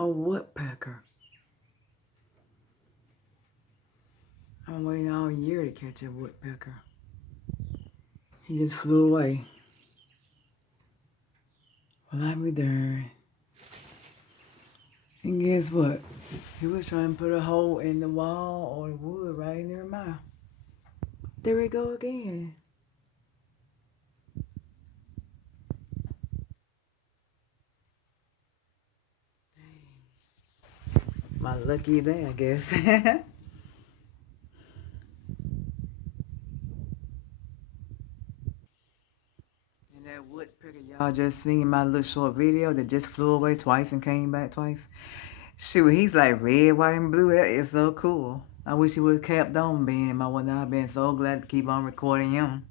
A woodpecker. I'm waiting all year to catch a woodpecker. He just flew away. Well, I be there. And guess what? He was trying to put a hole in the wall or the wood right near my mouth. There we go again. My lucky day, I guess. And that woodpecker y'all just seen my little short video that just flew away twice and came back twice. Shoot, he's like red, white, and blue. That is so cool. I wish he would have kept on being. I would not have been so glad to keep on recording him.